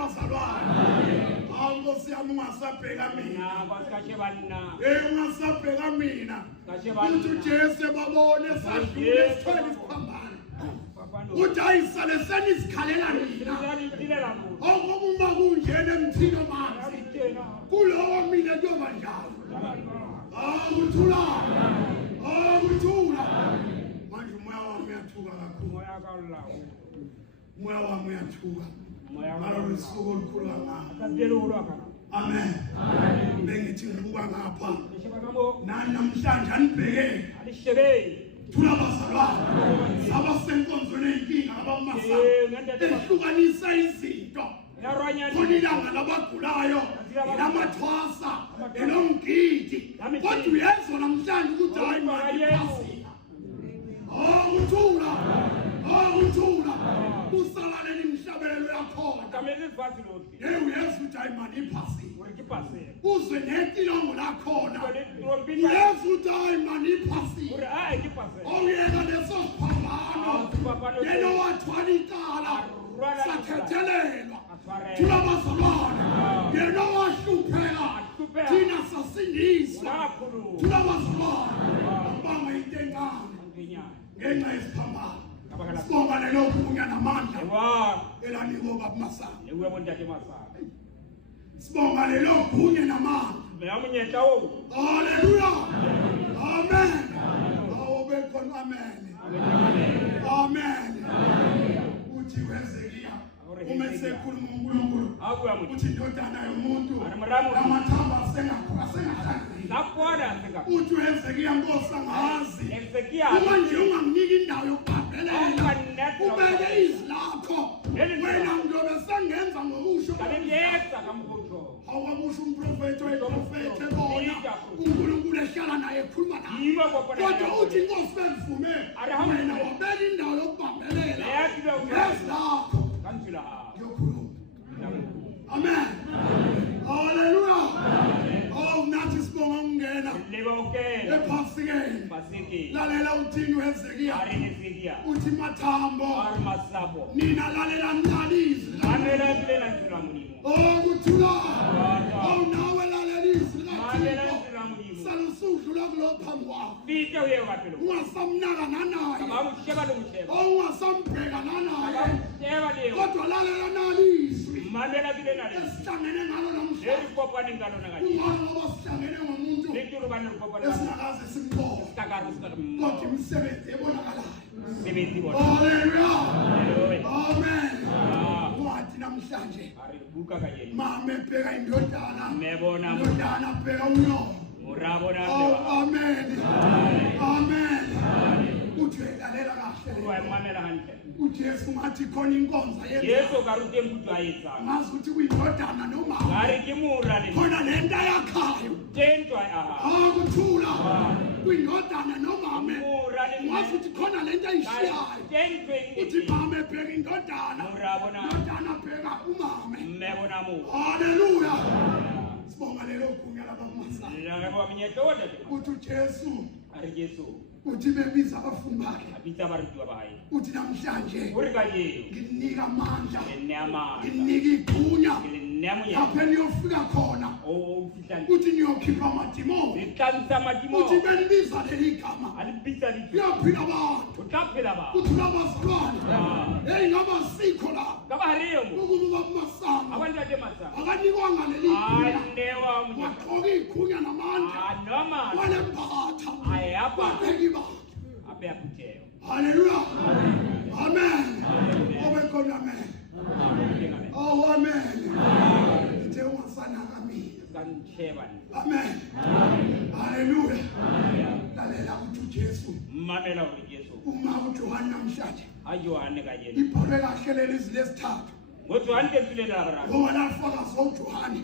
bazalwane. Nkosi yami ungasabheka mina. Ungasabheka mina. Uthi uJesu babone sadlule esithweni siphambana. Uthi ayisale senikhalela mina. Ngoba uma kunjene emthini manzi. Kulowo mina kuyoba njalo. Uthula. Uthula. Manje umoya wami uyathuka kakhulu. Moya wami uyathuka. Ngalo suku olukhulu kangaka. Amen. Bengithi ngibuka ngapha. Namhlanje anibheke. Thula bazalwane. Sabasenkonzweni eyinkinga abamasango. Ehlukanisa izinto. Kunilanga labagulayo, elamathwasa, elomgidi. Kodwa uyezwa namhlanje ukuthi hayi manje iphasika. Uthula. Uthula. Usalaleni imhlabelelo yakhona. Uyezwa ukuthi hayi manje iphasika. Uzwe netilongo lakhona. Uyezwa ukuthi hayi manje iphasika. Oyeka leso siphambano. Yena wathwala icala. Sakhethelelwa. Thula bazalwane. Yena wahlupheka. Thina sasindiswa. Thula bazalwane. Abanga into encane. Ngenxa yesiphambano. Sibonga lelo kunya namandla. Elanikho baba Masango. Sibonga lelo kunya namandla. Hallelujah. Amen. Awube khona amen. Amen. Uthi wezekia. Umesekhuluma uNkulunkulu. Uthi indodana yomuntu. Amathamba asengakhona. Uthi wezekia Nkosi angazi. Uma nje ungamnika indawo yokubambelela. Ubeke izilakho. Wena ngiyobe sengenza ngokusho. Awabusho umprofeti oyiprofeti bona. uNkulunkulu ehlala naye ekhuluma naye. Kodwa uthi Nkosi bengivume. Wena wabeka indawo yokubambelela. Yes. Amen. Hallelujah. Oh, nathi sibonga ungena. Ephasikeni. Lalela uthini uHezekiya. Uthi mathambo. Nina lalela mlalizi. Oh, kuthula. Oh, nawe lalela izwi lakho. Salusudlula kulophambi kwakho. Ungasamnaka nanaye. Ungasambheka nanaye. Kodwa lalela nalizwi. Esihlangene ngalo namhlanje. Ngoba sihlangene ngomuntu esingakaze simbone. Kodwa imisebenzi ebonakalayo. Hallelujah. Amen. Wathi namhlanje mama ebheka indodana. Indodana ebheka unyoko. Amen. Amen. Uthi lalela kahle. uJesu ngathi khona inkonzo yenza. Ngazi ukuthi kuyindodana noma. Khona lento yakhayo. Kuthula. Kuyindodana noma. Ngazi ukuthi khona lento ayishiyayo. Uthi mama ebheka indodana. Indodana ebheka umama. Hallelujah. Sibonga lelo gunya labaMasango. Uthi uJesu. Uthi bebiza abafundi bakhe. Uthi namhlanje nginika amandla. Nginika igunya. Lapho niyofika khona. Uthi niyokhipha amadimoni. Uthi benibiza leli gama. Kuyaphila abantu. Uthi labazalwane. Hey ngaba sikho la. Ukuba uMasango. Akanikwanga leli gunya. Waqoka igunya namandla. Walembatha. Hallelujah. Amen. Amen. Oh, amen. Amen. Hallelujah. Lalela uJesu. Uma uJohane namhlanje. Ibhalwe kahle leli izwi lesithathu. Ngoba lafakazi uJohane.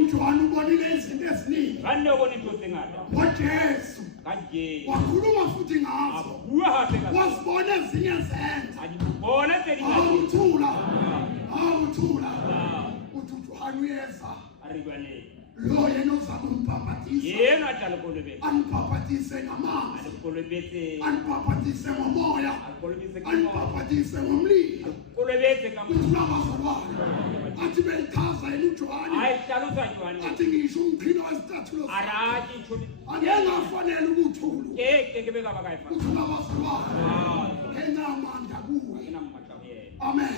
uJohane ubonile izinto eziningi. ngoJesu wakhuluma futhi ngazo. Wasibona ezinye zenza. Awuthula. Uthi uJohane uyeza. Lo yena uzakumpaphatisa. Anipaphatise ngamanzi. Anipaphatise ngomoya. Anipaphatise ngomlilo. Uthi labazalwane. belichaza yena uJohane ayihlalusa Johane athi ngisho umqhino wesicathulo arathi thuli angengafanele ukuthulu ke beka bakayifa uthula abazalwane enamandla kuwe enamandla kuye amen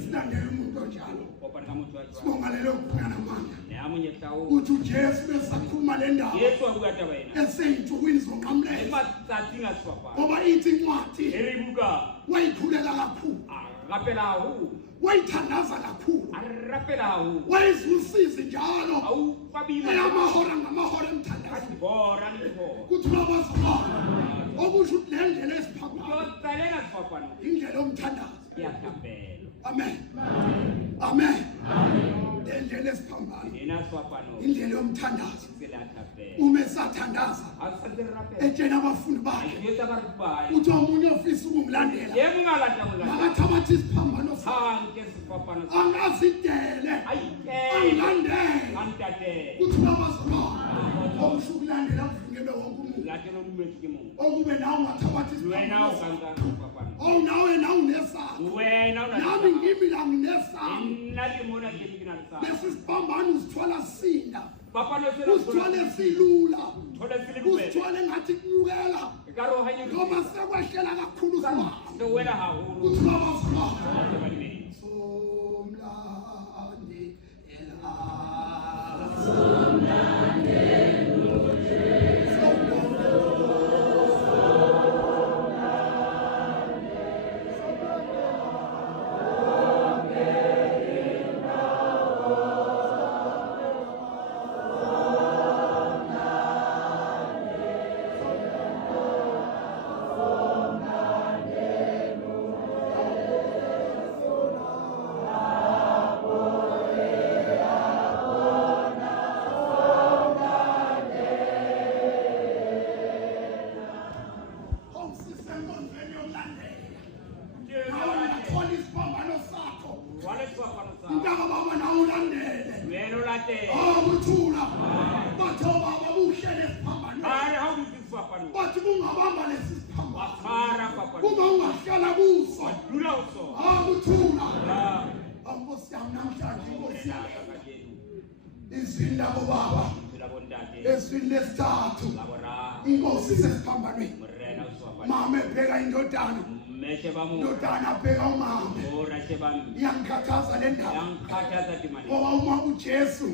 silandele umuntu onjalo opa ngamuntu wathi sibonga lelo kuya namandla namunye tawo uthi uJesu besakhuluma le ndaba Yesu akuyata wena eseyinsukwini zonqamleza ematsatsi ngaswapa ngoba ithi incwadi eribuka wayikhuleka kakhulu rapelaho wayithandaza kakhulu rapelaho wayezusiza njalo awufabile amahora ngamahora emthandazo bora ni bora kuthi abazalwane okusho ukuthi le ndlela esiphambayo yotsalela sifapano indlela yomthandazo iyakhaphela amen amen le ndlela esiphambayo yena sifapano indlela yomthandazo selakhaphela uma esathandaza asandirapela etshena abafundi bakhe yeta barubayi uthi omunye ofisa ukumlandela yemngalata makathabatha isiphambano sanke sifapano angazidele ayikele angilandele antate kuthi abazalwane okusho ukulandela kuvunyelwe wonke umuntu latelo lumethike mungu okube nawe ungathabatha wena isiphambano ukangana sifapano nawe unesakho wena nami ngimi la nginesakho nalimona ngeminalisa lesi siphambano usithwala sinda papano usithwale silula thola silibele usithwale ngathi kunyukela karo hanye ngoba sekwehlela kakhulu siwa wena hahulu kuthi abazalwane somlandi bathi kungabamba lesi siphambano uma ungahlala kuso akuthula Nkosi yami namhlanje Nkosi yami izwini labo baba ezwini lesithathu inkosi sesiphambanweni mama ebheka indodana indodana abheka umama iyangikhathaza le ndaba ngoba uma uJesu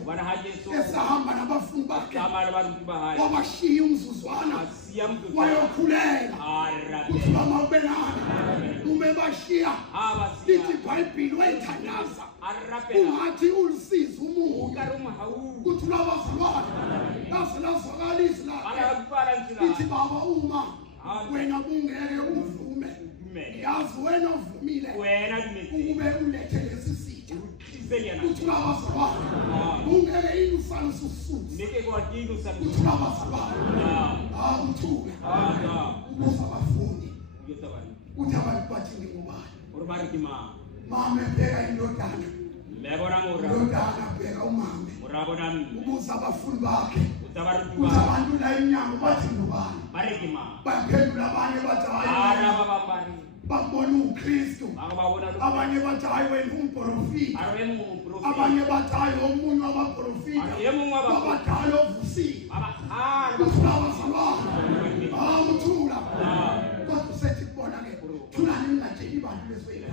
esahamba nabafundi bakhe wabashiya umzuzwana wayokhuleka kuthi mama ubenani uma ebashiya lithi iBhayibhili wayithandaza ungathi ulisiza umuntu kuthi labazalwane laze lazwakala izwi lakhe lithi baba uma wena kungeke uvume yazi wena uvumile ukube ulethe lesi sitha kuthi labazalwane kungeke yini usalisa ususa kuthi labazalwane akuthule ukuze abafundi uthi abantu bathi ngingubani mama ebheka indodana indodana abheka umama ukuze abafundi bakhe kuthi abantu la inyanga bathi ngubani baphendula abanye bathi hayi babona uKristu abanye bathi hayi wena umprofiti abanye bathi hayi omunye wabaprofiti abadala ovusile kuthi abazalwane awuthula kodwa usethi kubona-ke thulani ningatsheli bantu leswela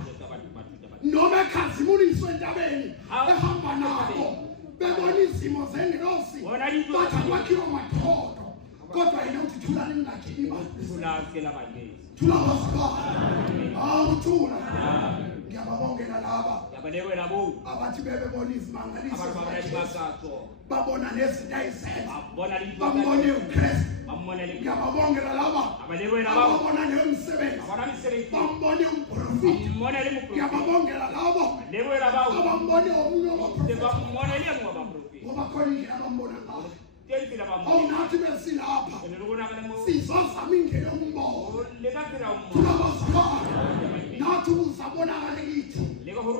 noma ekhazimuliswe entabeni ehamba nabo bebona izimo zengelosi bathi kwakhiwa mathodo kodwa yena uthi thulani ningatsheli bantu thula abazalwane awuthula ngiyababongela laba abathi bebebona izimangaliso babona nezinto ayizenza babone uKristu ngiyababongela laba ababona leyo msebenzi bambone umprofiti ngiyababongela labo abambone omunye wabaprofiti ngoba khona indlela abambona ngayo awunathi besilapha sizozama indlela yombono tulabazalwane nathi uzabonakale kithi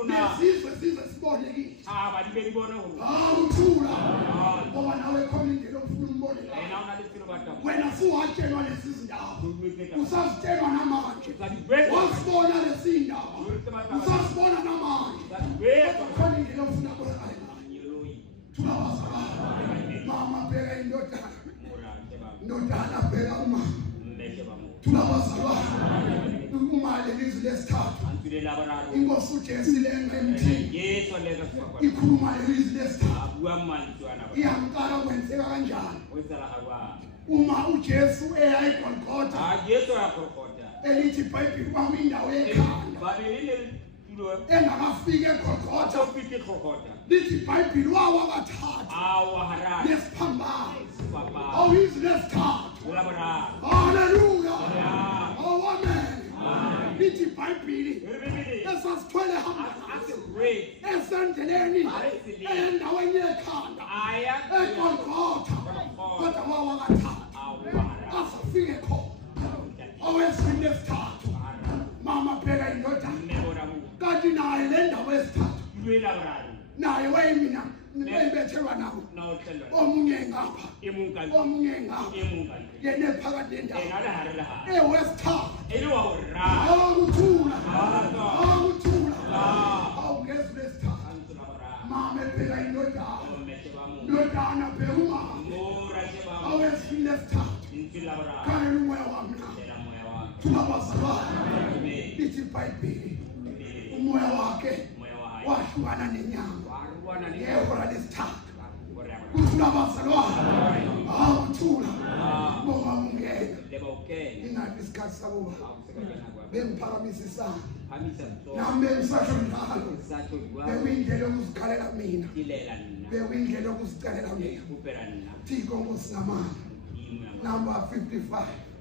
nezizwe zize sibone kithi awuthula ngoba nawe khona indlela ofuna umbone wena suwatshelwa lezi zindaba usazitshelwa namanje wasibona lezi ndaba usazibona namanje khona indlela ufuna kuhayima tulawazala mama bheka indodana indodana bheka umama tulawazala uma lelizwi lesithathu inkosi uJesu lenga emthini ikhuluma lelizwi lesithathu iyamqala kwenzeka kanjani uma uJesu eya eGolgotha elithi iBhayibheli kwami indawo yekhanda engakafika eGolgotha lithi iBhayibheli wawa kathathu nesiphambano awizwi lesithathu haleluya amen lithi iBhayibheli esasithwele hamba esendleleni endaweni yekhanda eGolgotha kodwa wawa kathathu asafike khona awesini lesithathu mama bheka indodana kanti naye le ndawo yesithathu naye wayimina ebethelwa nawo omunye ngapha omunye ngapha yena phakathi lendawo ewesithathu awuthula awungezwe lesithathu mama bheka indodana bheka umama awesini lesithathu khangela umoya wami tulabazalwana lithi iBhayibheli umoya wakhe wahlukana nenyanga ngehora lesithathu tulabazalwana awuthula bonga ungena ingathi isikhathi sakuba bengiphakamisa isandla nami bengisasho njalo bekuyindlela yokuzikhalela mina bekuyindlela yokuzicalela mina Thixo Nkosi ngamandla number 55